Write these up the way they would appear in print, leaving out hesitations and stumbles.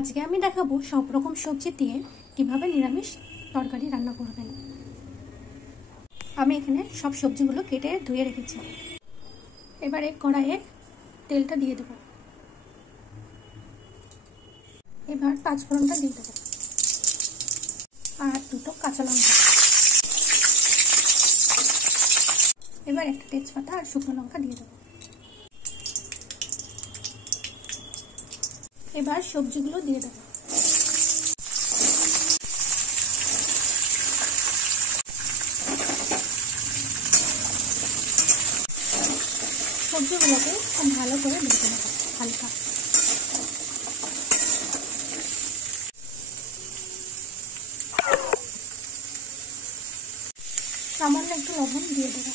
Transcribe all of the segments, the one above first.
আজকে আমি দেখাবো সব রকম সবজি দিয়ে কিভাবে নিরামিষ তরকারি রান্না করবেন। আমি এখানে সব সবজিগুলো কেটে ধুয়ে রেখেছি। এবারে কড়াইয়ে তেলটা দিয়ে দেব। এবার পাঁচফোড়নটা দিয়ে দেব আর দুটো কাঁচা লঙ্কা। এবার একটা তেজপাতা আর শুকনো লঙ্কা দিয়ে দেব। এবার সবজিগুলো দিয়ে দেব। সবজিগুলোকে খুব ভালো করে ভেজে নেব হালকা। সামান্য একটু লবণ দিয়ে দেব।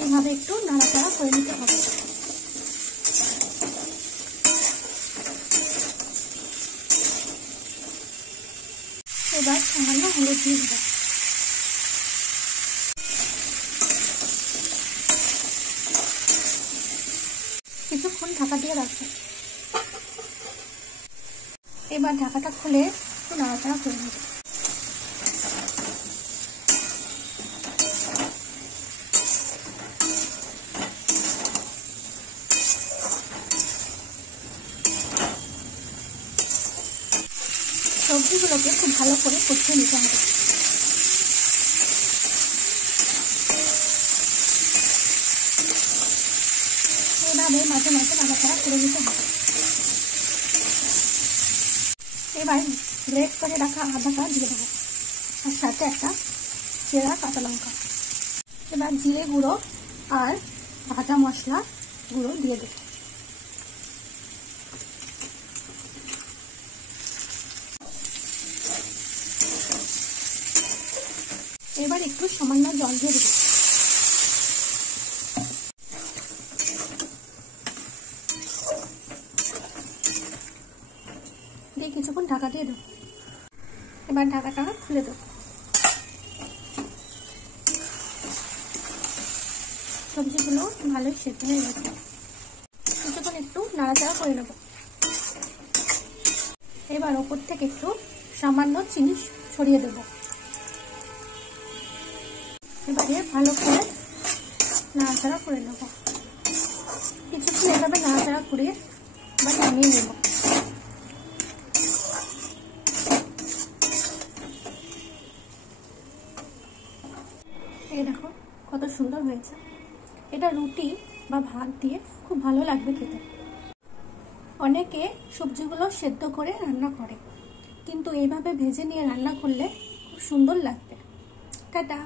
এইভাবে একটু নাড়াচাড়া করে নিতে হবে। এবার সামান্য হলুদ দিয়ে দেব। কিছুক্ষণ ঢাকা দিয়ে রাখবো। এবার ঢাকাটা খুলে একটু নাড়াচাড়া করে নেব। সবজিগুলোকে খুব ভালো করে কষিয়ে নিতে হবে। এভাবে মাঝে মাঝে নাড়াচাড়া করে নিতে হবে। এবার গ্রেট করে রাখা আদাটা দিয়ে দেবো আর সাথে একটা চেরা কাঁচা লঙ্কা। এবার জিরে গুঁড়ো আর ভাজা মশলা গুঁড়ো দিয়ে দেবো। এবার একটু সামান্য জল দিয়ে দেবো। দিয়ে কিছুক্ষণ ঢাকা দিয়ে দেবো। এবার ঢাকাটা খুলে দেবো। সবজিগুলো ভালোই সেদ্ধ হয়ে গেছে। কিছুক্ষণ একটু নাড়াচাড়া করে নেব। এবার ওপর থেকে একটু সামান্য চিনি ছড়িয়ে দেবো। এবারে ভালো করে নাড়াচাড়া করে নেব। কিছুক্ষণ এভাবে নাড়াচাড়া করে এবার নামিয়ে নেব। এই দেখো কত সুন্দর হয়েছে। এটা রুটি বা ভাত দিয়ে খুব ভালো লাগবে খেতে। অনেকে সবজিগুলো সেদ্ধ করে রান্না করে, কিন্তু এইভাবে ভেজে নিয়ে রান্না করলে খুব সুন্দর লাগবে। টাটা।